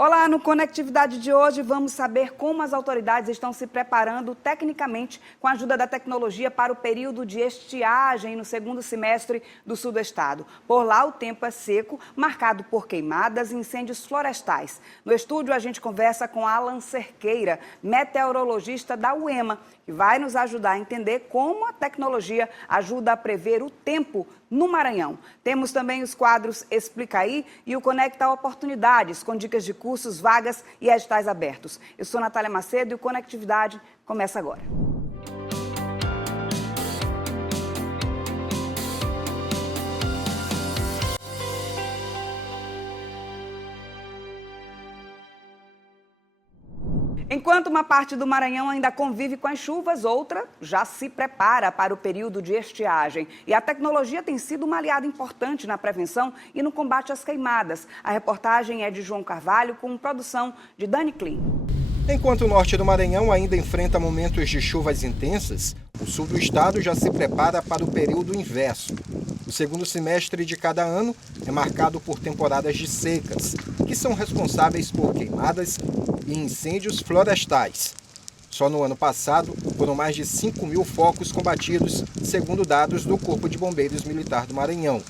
Olá, no Conectividade de hoje vamos saber como as autoridades estão se preparando tecnicamente com a ajuda da tecnologia para o período de estiagem no segundo semestre do sul do estado. Por lá o tempo é seco, marcado por queimadas e incêndios florestais. No estúdio a gente conversa com Alan Cerqueira, meteorologista da UEMA, que vai nos ajudar a entender como a tecnologia ajuda a prever o tempo no Maranhão. Temos também os quadros Explica Aí e o Conecta Oportunidades, com dicas de cursos, vagas e editais abertos. Eu sou Natália Macedo e o Conectividade começa agora. Enquanto uma parte do Maranhão ainda convive com as chuvas, outra já se prepara para o período de estiagem. E a tecnologia tem sido uma aliada importante na prevenção e no combate às queimadas. A reportagem é de João Carvalho, com produção de Dani Klein. Enquanto o norte do Maranhão ainda enfrenta momentos de chuvas intensas, o sul do estado já se prepara para o período inverso. O segundo semestre de cada ano é marcado por temporadas de secas, que são responsáveis por queimadas e incêndios florestais. Só no ano passado, foram mais de 5.000 focos combatidos, segundo dados do Corpo de Bombeiros Militar do Maranhão.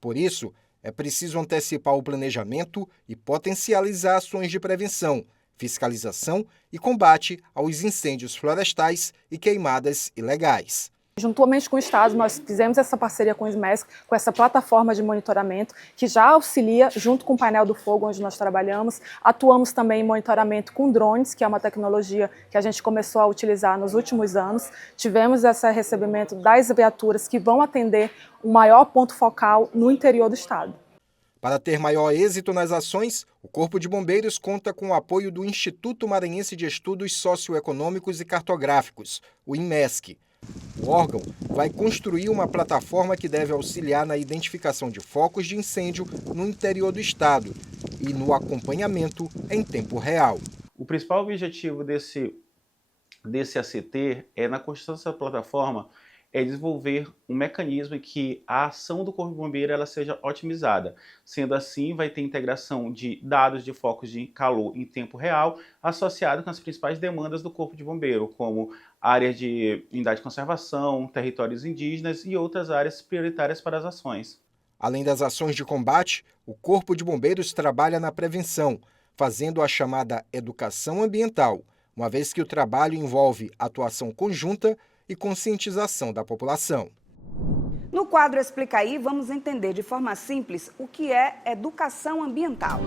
Por isso, é preciso antecipar o planejamento e potencializar ações de prevenção, fiscalização e combate aos incêndios florestais e queimadas ilegais. Juntamente com o Estado, nós fizemos essa parceria com o SMESC, com essa plataforma de monitoramento, que já auxilia, junto com o painel do fogo, onde nós trabalhamos. Atuamos também em monitoramento com drones, que é uma tecnologia que a gente começou a utilizar nos últimos anos. Tivemos esse recebimento das viaturas que vão atender o maior ponto focal no interior do Estado. Para ter maior êxito nas ações, o Corpo de Bombeiros conta com o apoio do Instituto Maranhense de Estudos Socioeconômicos e Cartográficos, o INMESC. O órgão vai construir uma plataforma que deve auxiliar na identificação de focos de incêndio no interior do estado e no acompanhamento em tempo real. O principal objetivo desse ACT na construção dessa plataforma é desenvolver um mecanismo em que a ação do Corpo de Bombeiro ela seja otimizada. Sendo assim, vai ter integração de dados de focos de calor em tempo real associado com as principais demandas do Corpo de Bombeiro, como áreas de unidade de conservação, territórios indígenas e outras áreas prioritárias para as ações. Além das ações de combate, o Corpo de Bombeiros trabalha na prevenção, fazendo a chamada educação ambiental, uma vez que o trabalho envolve atuação conjunta e conscientização da população. No quadro Explica Aí, vamos entender de forma simples o que é educação ambiental.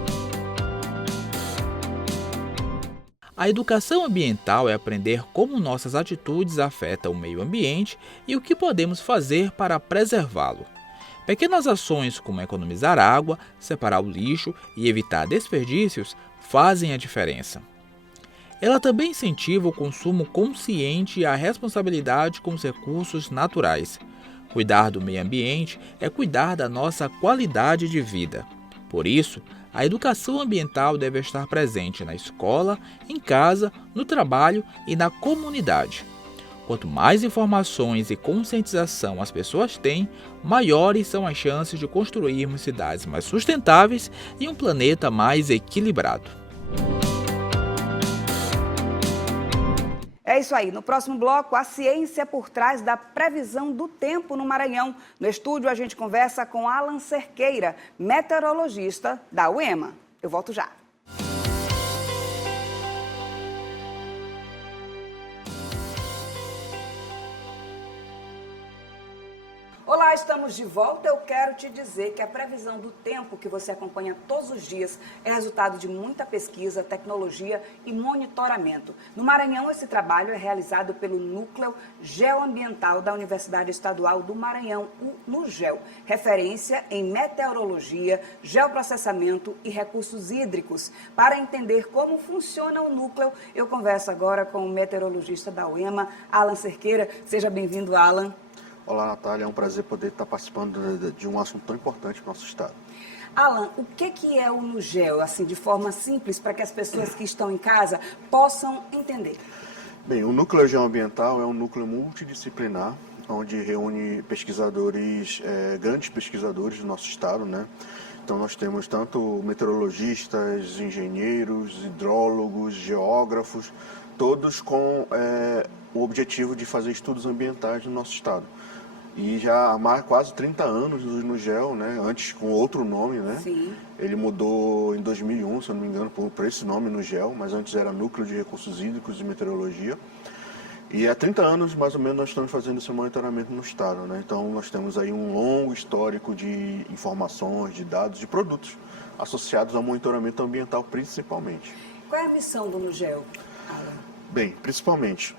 A educação ambiental é aprender como nossas atitudes afetam o meio ambiente e o que podemos fazer para preservá-lo. Pequenas ações como economizar água, separar o lixo e evitar desperdícios fazem a diferença. Ela também incentiva o consumo consciente e a responsabilidade com os recursos naturais. Cuidar do meio ambiente é cuidar da nossa qualidade de vida. Por isso, a educação ambiental deve estar presente na escola, em casa, no trabalho e na comunidade. Quanto mais informações e conscientização as pessoas têm, maiores são as chances de construirmos cidades mais sustentáveis e um planeta mais equilibrado. É isso aí. No próximo bloco, a ciência por trás da previsão do tempo no Maranhão. No estúdio, a gente conversa com Alan Cerqueira, meteorologista da UEMA. Eu volto já. Olá, estamos de volta. Eu quero te dizer que a previsão do tempo que você acompanha todos os dias é resultado de muita pesquisa, tecnologia e monitoramento. No Maranhão, esse trabalho é realizado pelo Núcleo Geoambiental da Universidade Estadual do Maranhão, o NUGEL, referência em meteorologia, geoprocessamento e recursos hídricos. Para entender como funciona o núcleo, eu converso agora com o meteorologista da UEMA, Alan Cerqueira. Seja bem-vindo, Alan. Olá, Natália. É um prazer poder estar participando de um assunto tão importante para o nosso estado. Alan, o que é o NUGEL, assim, de forma simples, para que as pessoas que estão em casa possam entender? Bem, o Núcleo Geoambiental é um núcleo multidisciplinar, onde reúne pesquisadores, grandes pesquisadores do nosso estado, né? Então nós temos tanto meteorologistas, engenheiros, hidrólogos, geógrafos, todos com o objetivo de fazer estudos ambientais no nosso estado. E já há quase 30 anos no NUGEL, né? Antes com outro nome, né? Sim. Ele mudou em 2001, se eu não me engano, por esse nome, NUGEL, mas antes era Núcleo de Recursos Hídricos e Meteorologia. E há 30 anos, mais ou menos, nós estamos fazendo esse monitoramento no estado, né? Então nós temos aí um longo histórico de informações, de dados, de produtos associados ao monitoramento ambiental, principalmente. Qual é a missão do NUGEL, Alan? Bem, principalmente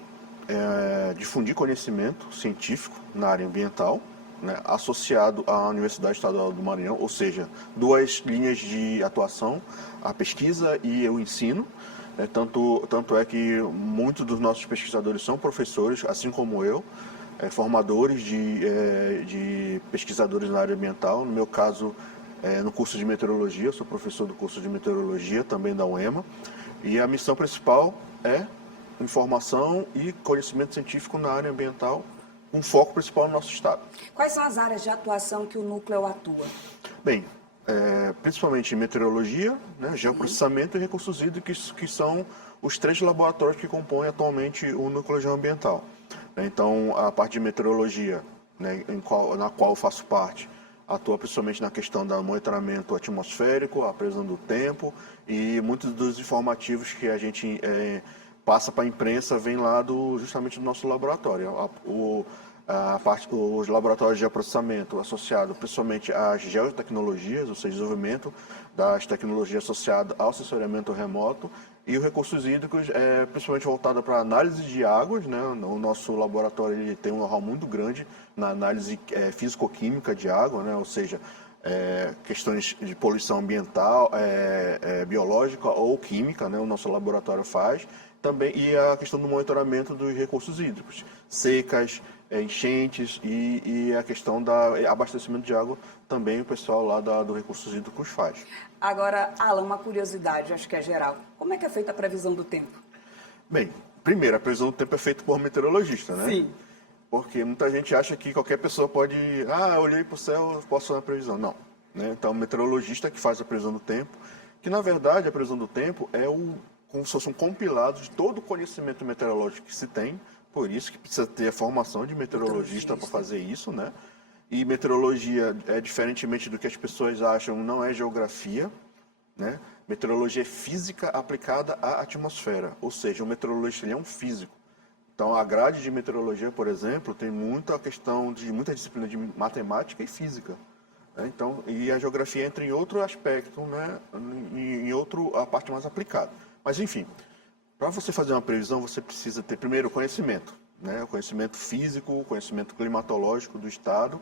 difundir conhecimento científico na área ambiental, né, associado à Universidade Estadual do Maranhão, ou seja, duas linhas de atuação, a pesquisa e o ensino. Tanto é que muitos dos nossos pesquisadores são professores, assim como eu, formadores de pesquisadores na área ambiental. No meu caso, no curso de meteorologia, eu sou professor do curso de meteorologia, também da UEMA. E a missão principal é informação e conhecimento científico na área ambiental, com foco principal no nosso estado. Quais são as áreas de atuação que o núcleo atua? Bem, principalmente em meteorologia, né, geoprocessamento e recursos hídricos, que são os 3 laboratórios que compõem atualmente o núcleo geoambiental. Então, a parte de meteorologia, né, na qual eu faço parte, atua principalmente na questão do monitoramento atmosférico, a previsão do tempo, e muitos dos informativos que a gente passa para a imprensa vem lá justamente do nosso laboratório. Os laboratórios de geoprocessamento associado principalmente às geotecnologias, ou seja, desenvolvimento das tecnologias associadas ao sensoriamento remoto, e os recursos hídricos principalmente voltado para análise de águas, né? O nosso laboratório ele tem um know-how muito grande na análise físico-química de água, né? Ou seja, questões de poluição ambiental, biológica ou química, né? O nosso laboratório faz. Também, e a questão do monitoramento dos recursos hídricos, secas, enchentes e a questão do abastecimento de água, também o pessoal lá do Recursos Hídricos faz. Agora, Alan, uma curiosidade, acho que é geral. Como é que é feita a previsão do tempo? Bem, primeiro, a previsão do tempo é feita por meteorologista, né? Sim. Porque muita gente acha que qualquer pessoa pode... eu olhei para o céu, posso fazer a previsão. Não. Né? Então, o meteorologista que faz a previsão do tempo, que na verdade a previsão do tempo é como se fosse um compilado de todo o conhecimento meteorológico que se tem, por isso que precisa ter a formação de meteorologista para fazer isso, né? E meteorologia, diferentemente do que as pessoas acham, não é geografia, né? Meteorologia é física aplicada à atmosfera, ou seja, o meteorologista ele é um físico. Então, a grade de meteorologia, por exemplo, tem muita questão de muita disciplina de matemática e física. Então, e a geografia entra em outro aspecto, né? A parte mais aplicada. Mas, enfim, para você fazer uma previsão, você precisa ter, primeiro, conhecimento, né? O conhecimento físico, o conhecimento climatológico do estado.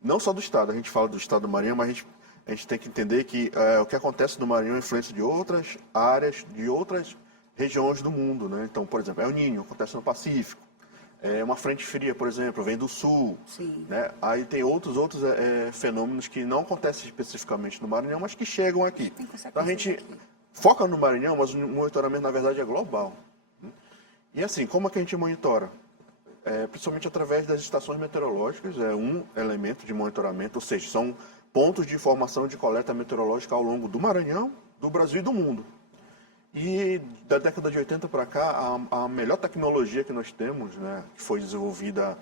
Não só do estado, a gente fala do estado do Maranhão, mas a gente tem que entender que o que acontece no Maranhão é influência de outras áreas, de outras regiões do mundo, né? Então, por exemplo, El Niño, acontece no Pacífico. Uma frente fria, por exemplo, vem do sul. Sim. Né? Aí tem outros fenômenos que não acontecem especificamente no Maranhão, mas que chegam aqui. Então, a gente foca no Maranhão, mas o monitoramento, na verdade, é global. E assim, como é que a gente monitora? Principalmente através das estações meteorológicas, é um elemento de monitoramento, ou seja, são pontos de informação de coleta meteorológica ao longo do Maranhão, do Brasil e do mundo. E da década de 80 para cá, a melhor tecnologia que nós temos, né, que foi desenvolvida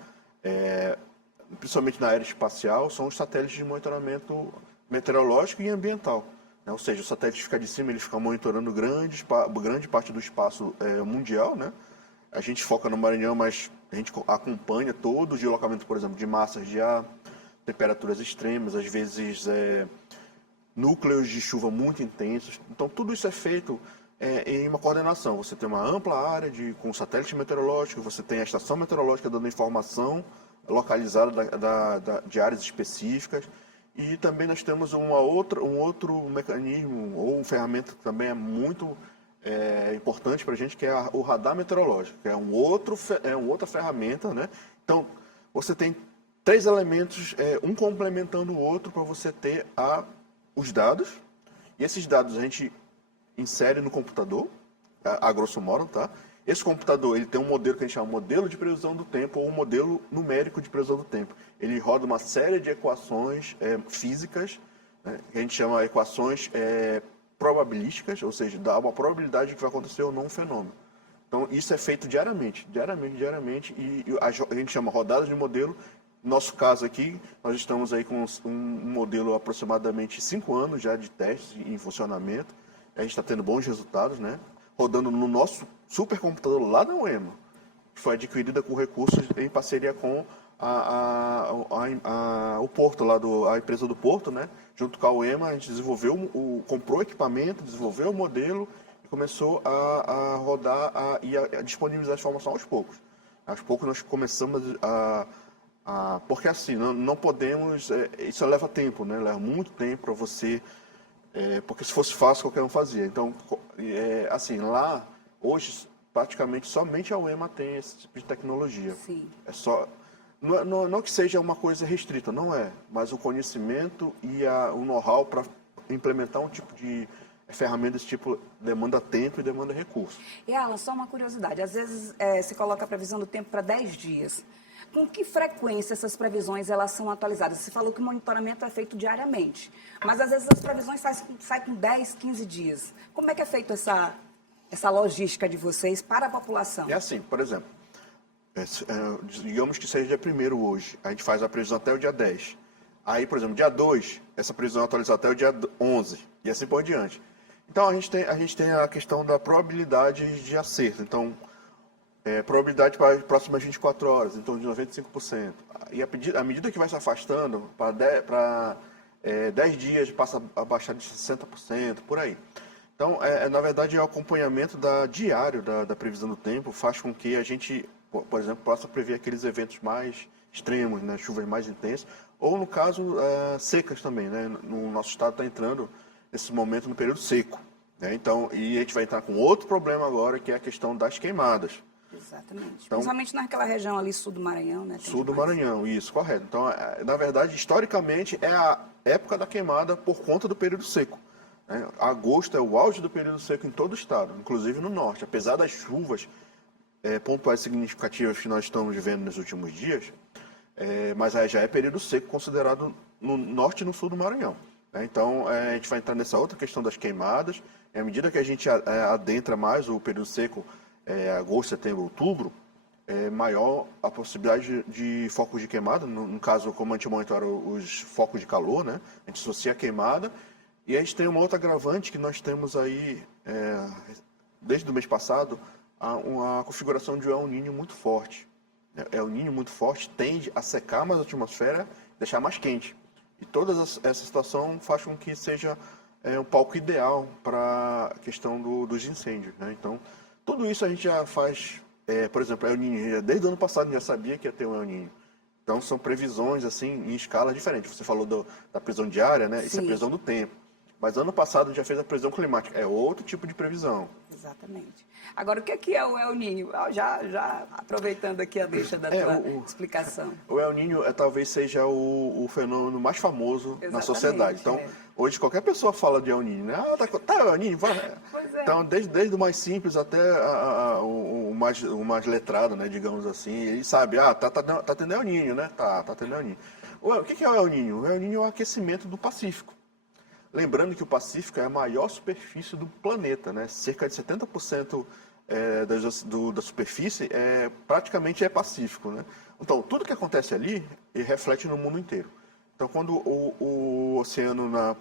principalmente na área espacial, são os satélites de monitoramento meteorológico e ambiental. Ou seja, o satélite fica de cima, ele fica monitorando grande parte do espaço mundial, né? A gente foca no Maranhão, mas a gente acompanha todo o deslocamento, por exemplo, de massas de ar, temperaturas extremas, às vezes núcleos de chuva muito intensos. Então, tudo isso é feito em uma coordenação. Você tem uma ampla área com satélite meteorológico, você tem a estação meteorológica dando informação localizada de áreas específicas. E também nós temos um outro mecanismo, ou uma ferramenta que também é muito importante para a gente, que é o radar meteorológico, que é uma outra ferramenta, né? Então, você tem 3 elementos, um complementando o outro, para você ter os dados. E esses dados a gente insere no computador, a grosso modo, tá? Esse computador ele tem um modelo que a gente chama modelo de previsão do tempo, ou um modelo numérico de previsão do tempo. Ele roda uma série de equações físicas né, que a gente chama equações probabilísticas, ou seja, dá uma probabilidade de que vai acontecer ou não um fenômeno. Então, isso é feito diariamente, e a gente chama rodadas de modelo. No nosso caso aqui, nós estamos aí com um modelo aproximadamente 5 anos já de testes em funcionamento. A gente está tendo bons resultados, né? Rodando no nosso supercomputador lá da UEMA, que foi adquirida com recursos em parceria com o Porto, a empresa do Porto, né? Junto com a UEMA, a gente comprou equipamento, desenvolveu o modelo e começou a rodar e a disponibilizar a informação aos poucos. Aos poucos nós começamos porque assim, não podemos, isso leva tempo, né? Leva muito tempo para você, porque se fosse fácil qualquer um fazia. Então, assim, lá, hoje, praticamente somente a UEMA tem esse tipo de tecnologia. Sim. Não que seja uma coisa restrita, não é, mas o conhecimento e o know-how para implementar um tipo de ferramenta desse tipo demanda tempo e demanda recurso. E Alan, só uma curiosidade, às vezes se coloca a previsão do tempo para 10 dias. Com que frequência essas previsões elas são atualizadas? Você falou que o monitoramento é feito diariamente, mas às vezes as previsões saem com 10, 15 dias. Como é que é feita essa logística de vocês para a população? É assim, por exemplo, digamos que seja dia 1º hoje, a gente faz a previsão até o dia 10. Aí, por exemplo, dia 2, essa previsão é atualizada até o dia 11, e assim por diante. Então, a gente tem a questão da probabilidade de acerto. Então, probabilidade para as próximas 24 horas, em torno de 95%. E à medida que vai se afastando, para 10 dias passa a baixar de 60%, por aí. Então, na verdade, o acompanhamento diário da previsão do tempo faz com que a gente, por exemplo, possa prever aqueles eventos mais extremos, né, chuvas mais intensas, ou, no caso, secas também. Né? No nosso estado está entrando, nesse momento, no período seco. Né? Então, e a gente vai entrar com outro problema agora, que é a questão das queimadas. Exatamente. Então, principalmente naquela região ali, sul do Maranhão, né? Sul do Maranhão, isso, correto. Então, na verdade, historicamente, é a época da queimada por conta do período seco. Né? Agosto é o auge do período seco em todo o estado, inclusive no norte. Apesar das chuvas pontuais significativas que nós estamos vivendo nos últimos dias, mas já é período seco considerado no norte e no sul do Maranhão. Né? Então, a gente vai entrar nessa outra questão das queimadas. À medida que a gente adentra mais o período seco, agosto, setembro, outubro, maior a possibilidade de focos de queimada. No caso, como a gente monitora os focos de calor, né? A gente associa a queimada. E a gente tem uma outra agravante que nós temos aí, desde o mês passado, uma configuração de El Niño muito forte. El Niño muito forte tende a secar mais a atmosfera, deixar mais quente. E toda essa situação faz com que seja um palco ideal para a questão dos incêndios. Né? Então, tudo isso a gente já faz, por exemplo, El Niño, desde o ano passado a gente já sabia que ia ter um El Niño. Então, são previsões assim em escala diferente. Você falou da previsão diária, né? Isso é previsão do tempo. Mas ano passado a gente já fez a previsão climática. É outro tipo de previsão. Exatamente. Agora, o que é o El Niño? Já aproveitando aqui a deixa da tua explicação. O El Niño talvez seja o fenômeno mais famoso na sociedade. Então, hoje qualquer pessoa fala de El Niño, né? Tá El Niño, vai. Pois é. Então, desde o mais simples até o mais letrado, né, digamos assim, ele sabe, tá tendo El Niño, né? Tá tendo El Niño. O que é o El Niño? O El Niño é o aquecimento do Pacífico. Lembrando que o Pacífico é a maior superfície do planeta, né? Cerca de 70% da superfície praticamente é Pacífico, né? Então, tudo que acontece ali reflete no mundo inteiro. Então, quando o oceano,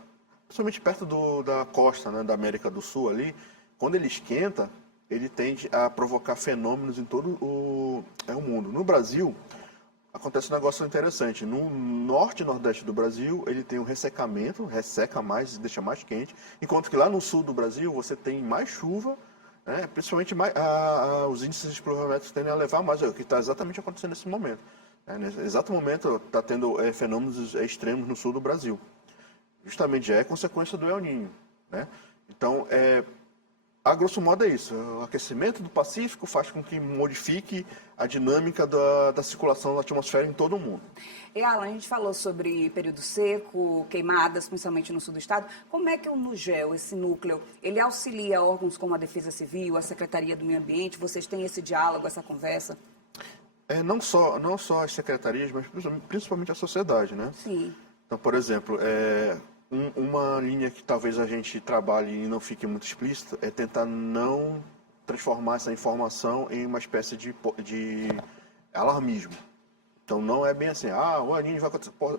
principalmente perto da costa, né, da América do Sul ali, quando ele esquenta, ele tende a provocar fenômenos em todo o mundo. No Brasil, acontece um negócio interessante. No norte e nordeste do Brasil, ele tem um ressecamento, resseca mais e deixa mais quente, enquanto que lá no sul do Brasil você tem mais chuva, né? Principalmente os índices pluviométricos tendem a levar mais, o que está exatamente acontecendo nesse momento. Nesse exato momento está tendo fenômenos extremos no sul do Brasil. Justamente é consequência do El Niño. Né? Então, a grosso modo é isso. O aquecimento do Pacífico faz com que modifique a dinâmica da circulação da atmosfera em todo o mundo. E Alan, a gente falou sobre período seco, queimadas, principalmente no sul do estado. Como é que o NUGEL, esse núcleo, ele auxilia órgãos como a Defesa Civil, a Secretaria do Meio Ambiente? Vocês têm esse diálogo, essa conversa? Não só as secretarias, mas principalmente a sociedade, né? Sim. Então, por exemplo, Uma linha que talvez a gente trabalhe e não fique muito explícito é tentar não transformar essa informação em uma espécie de alarmismo. Então não é bem assim, o El Niño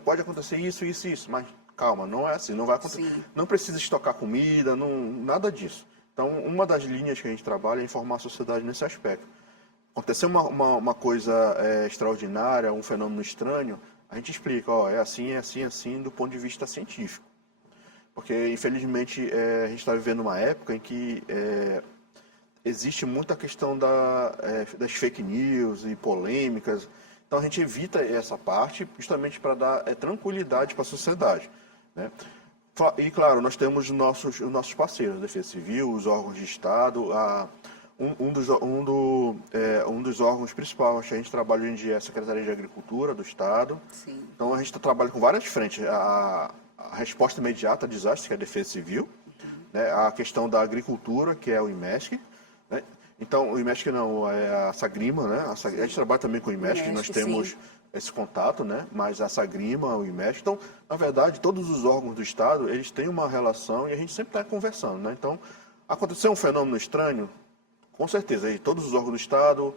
pode acontecer isso, isso, isso, mas calma, não é assim, não vai acontecer. Sim. Não precisa estocar comida, nada disso. Então uma das linhas que a gente trabalha é informar a sociedade nesse aspecto. Aconteceu uma coisa extraordinária, um fenômeno estranho, a gente explica, é assim, assim, do ponto de vista científico. Porque, infelizmente, a gente está vivendo uma época em que existe muita questão das fake news e polêmicas. Então, a gente evita essa parte justamente para dar tranquilidade para a sociedade, né? E, claro, nós temos os nossos parceiros, a Defesa Civil, os órgãos de Estado. Um dos órgãos principais que a gente trabalha hoje em dia é a Secretaria de Agricultura do Estado. Sim. Então, a gente trabalha com várias frentes. A resposta imediata a desastres, que é a Defesa Civil, né? A questão da agricultura, que é o IMESC, né? Então, o IMESC não, é a Sagrima, né? A gente trabalha também com o IMESC, nós temos esse contato, né? Mas a Sagrima, o IMESC, então, na verdade, todos os órgãos do Estado, eles têm uma relação e a gente sempre está conversando, né? Então, aconteceu um fenômeno estranho, com certeza, aí todos os órgãos do Estado,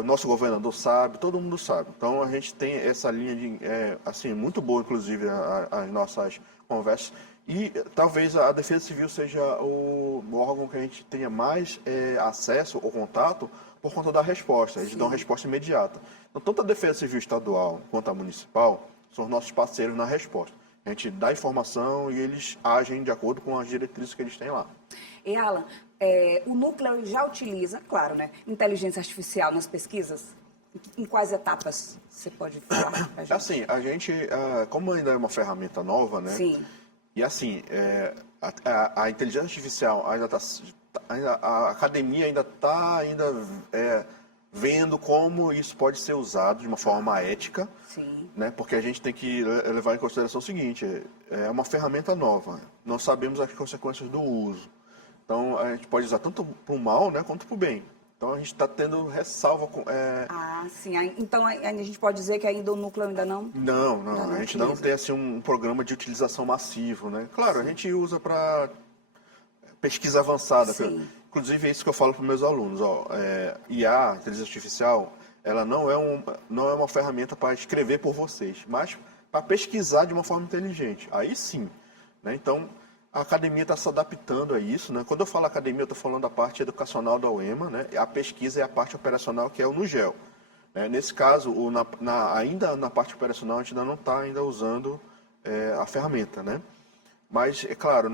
o nosso governador sabe, todo mundo sabe. Então, a gente tem essa linha assim, muito boa, inclusive, as nossas conversas. E talvez a Defesa Civil seja o órgão que a gente tenha mais acesso ou contato por conta da resposta. Eles dão resposta imediata. Então, tanto a Defesa Civil estadual quanto a municipal são os nossos parceiros na resposta. A gente dá informação e eles agem de acordo com as diretrizes que eles têm lá. E, Alan, o núcleo já utiliza, claro, né, inteligência artificial nas pesquisas? Em quais etapas você pode falar pra gente? Assim, a gente, como ainda é uma ferramenta nova, né? Sim. E assim, a inteligência artificial ainda está, a academia ainda está vendo como isso pode ser usado de uma forma ética, Sim. né? Porque a gente tem que levar em consideração o seguinte, é uma ferramenta nova, não sabemos as consequências do uso. Então, a gente pode usar tanto para o mal, né, quanto para o bem. Então, a gente está tendo ressalva com... sim. Então, a gente pode dizer que ainda o núcleo ainda não... Não, a gente ainda não tem assim, um programa de utilização massivo, né? Claro, a gente usa para pesquisa avançada. Sim. Inclusive, é isso que eu falo para os meus alunos. IA, inteligência artificial, ela não é uma ferramenta para escrever por vocês, mas para pesquisar de uma forma inteligente. Aí sim, né? Então, a academia está se adaptando a isso, né? Quando eu falo academia, eu estou falando da parte educacional da UEMA, né? A pesquisa é a parte operacional, que é o NUGEL. Nesse caso, ainda na parte operacional, a gente ainda não está usando a ferramenta, né? Mas, é claro,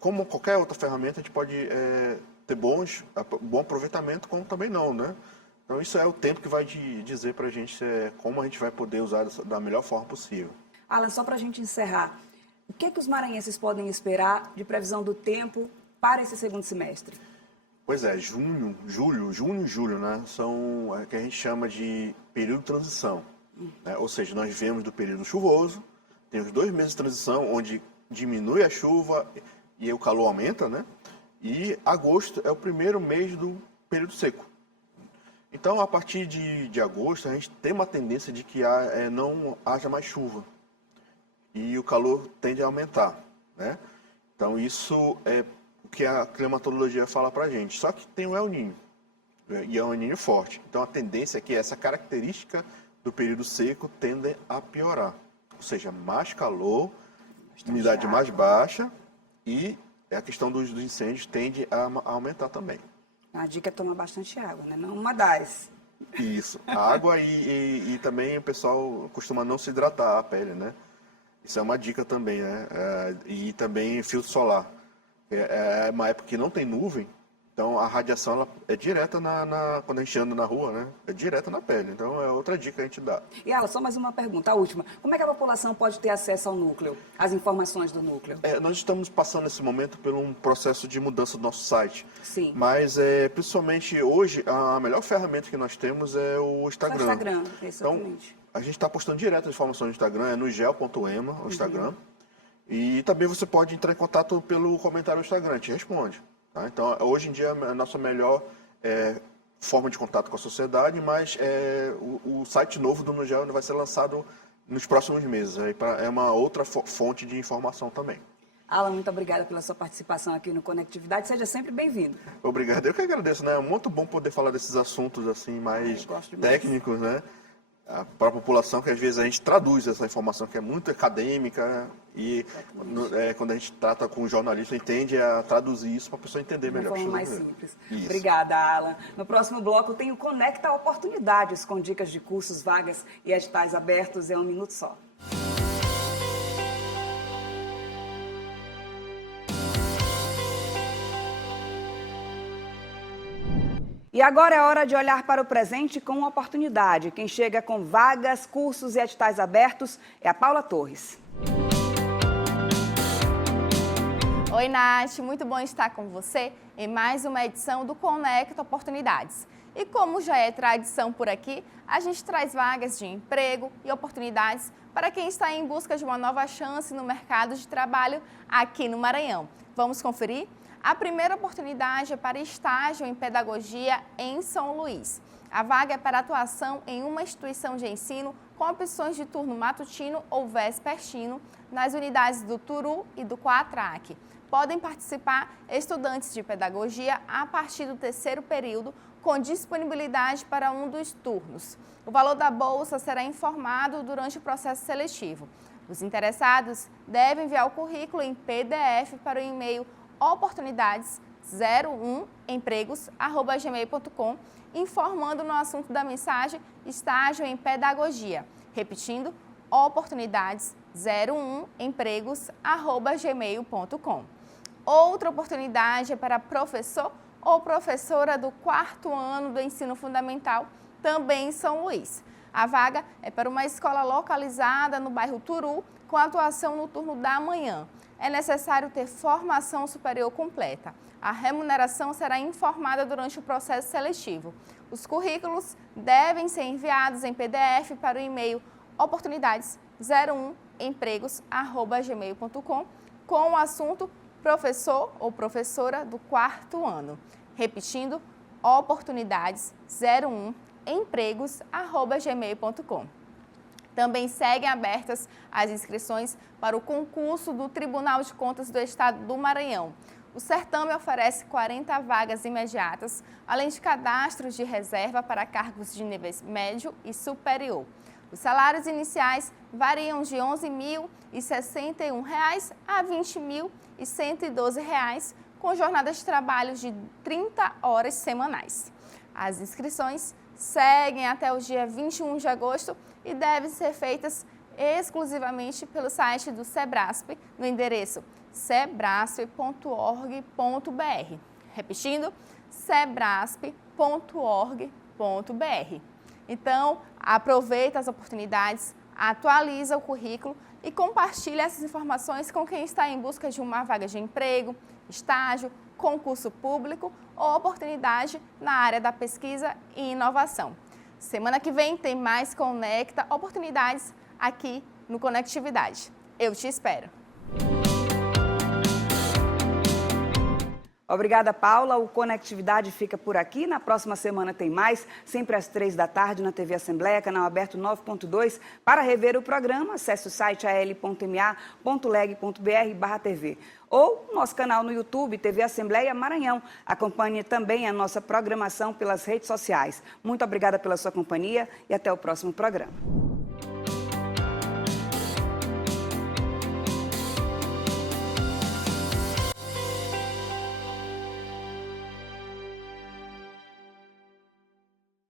como qualquer outra ferramenta, a gente pode ter bom aproveitamento, como também não, né? Então, isso é o tempo que vai dizer para a gente como a gente vai poder usar da melhor forma possível. Alan, só para a gente encerrar, o que os maranhenses podem esperar de previsão do tempo para esse segundo semestre? Pois é, junho e julho, né, são o que a gente chama de período de transição. Né? Ou seja, nós vemos do período chuvoso, tem os 2 meses de transição, onde diminui a chuva e o calor aumenta, né? E agosto é o primeiro mês do período seco. Então, a partir de agosto, a gente tem uma tendência de que não haja mais chuva. E o calor tende a aumentar, né? Então, isso é o que a climatologia fala para a gente. Só que tem o El Niño, e é um El Niño forte. Então, a tendência é que essa característica do período seco tende a piorar. Ou seja, mais calor, umidade mais baixa e a questão dos incêndios tende a aumentar também. A dica é tomar bastante água, né? Não uma das. Isso, água e também o pessoal costuma não se hidratar a pele, né? Isso é uma dica também, né? E também filtro solar. É uma época que não tem nuvem, então a radiação ela é direta quando a gente anda na rua, né? É direta na pele. Então é outra dica que a gente dá. E Alan, só mais uma pergunta, a última. Como é que a população pode ter acesso ao núcleo, às informações do núcleo? Nós estamos passando nesse momento por um processo de mudança do nosso site. Sim. Mas principalmente hoje, a melhor ferramenta que nós temos é o Instagram. Só o Instagram, exatamente. Então, a gente está postando direto as informações no Instagram, é no gel.ema, o Instagram. E também você pode entrar em contato pelo comentário do Instagram, a gente responde. Tá? Então, hoje em dia, a nossa melhor forma de contato com a sociedade, mas o site novo do Nugel vai ser lançado nos próximos meses. É uma outra fonte de informação também. Alan, muito obrigada pela sua participação aqui no Conectividade. Seja sempre bem-vindo. Obrigado. Eu que agradeço, né? É muito bom poder falar desses assuntos assim mais técnicos, né? Para a população, que às vezes a gente traduz essa informação que é muito acadêmica e quando a gente trata com o jornalista, entende a traduzir isso para a pessoa entender melhor. De forma mais simples. Isso. Obrigada, Alan. No próximo bloco tem o Conecta Oportunidades, com dicas de cursos, vagas e editais abertos em um minuto só. E agora é hora de olhar para o presente com oportunidade. Quem chega com vagas, cursos e editais abertos é a Paula Torres. Oi, Nath, muito bom estar com você em mais uma edição do Conecta Oportunidades. E como já é tradição por aqui, a gente traz vagas de emprego e oportunidades para quem está em busca de uma nova chance no mercado de trabalho aqui no Maranhão. Vamos conferir? A primeira oportunidade é para estágio em pedagogia em São Luís. A vaga é para atuação em uma instituição de ensino com opções de turno matutino ou vespertino nas unidades do Turu e do Coatrac. Podem participar estudantes de pedagogia a partir do 3º período, com disponibilidade para um dos turnos. O valor da bolsa será informado durante o processo seletivo. Os interessados devem enviar o currículo em PDF para o e-mail oportunidades01empregos@gmail.com, informando no assunto da mensagem estágio em pedagogia. Repetindo, oportunidades01empregos@gmail.com. Outra oportunidade é para professor ou professora do 4º ano do ensino fundamental, também em São Luís. A vaga é para uma escola localizada no bairro Turu, com atuação no turno da manhã. É necessário ter formação superior completa. A remuneração será informada durante o processo seletivo. Os currículos devem ser enviados em PDF para o e-mail oportunidades01empregos@gmail.com com o assunto professor ou professora do 4º ano. Repetindo, oportunidades01empregos@gmail.com. Também seguem abertas as inscrições para o concurso do Tribunal de Contas do Estado do Maranhão. O certame oferece 40 vagas imediatas, além de cadastros de reserva para cargos de nível médio e superior. Os salários iniciais variam de R$ 11.061 a R$ 20.112, com jornadas de trabalho de 30 horas semanais. As inscrições seguem até o dia 21 de agosto e devem ser feitas exclusivamente pelo site do Sebrasp, no endereço sebrasp.org.br. Repetindo, sebrasp.org.br. Então, aproveita as oportunidades, atualiza o currículo e compartilha essas informações com quem está em busca de uma vaga de emprego, estágio, concurso público ou oportunidade na área da pesquisa e inovação. Semana que vem tem mais Conecta Oportunidades aqui no Conectividade. Eu te espero. Obrigada, Paula. O Conectividade fica por aqui. Na próxima semana tem mais, sempre às 15h na TV Assembleia, canal aberto 9.2. Para rever o programa, acesse o site al.ma.leg.br/TV ou nosso canal no YouTube, TV Assembleia Maranhão. Acompanhe também a nossa programação pelas redes sociais. Muito obrigada pela sua companhia e até o próximo programa.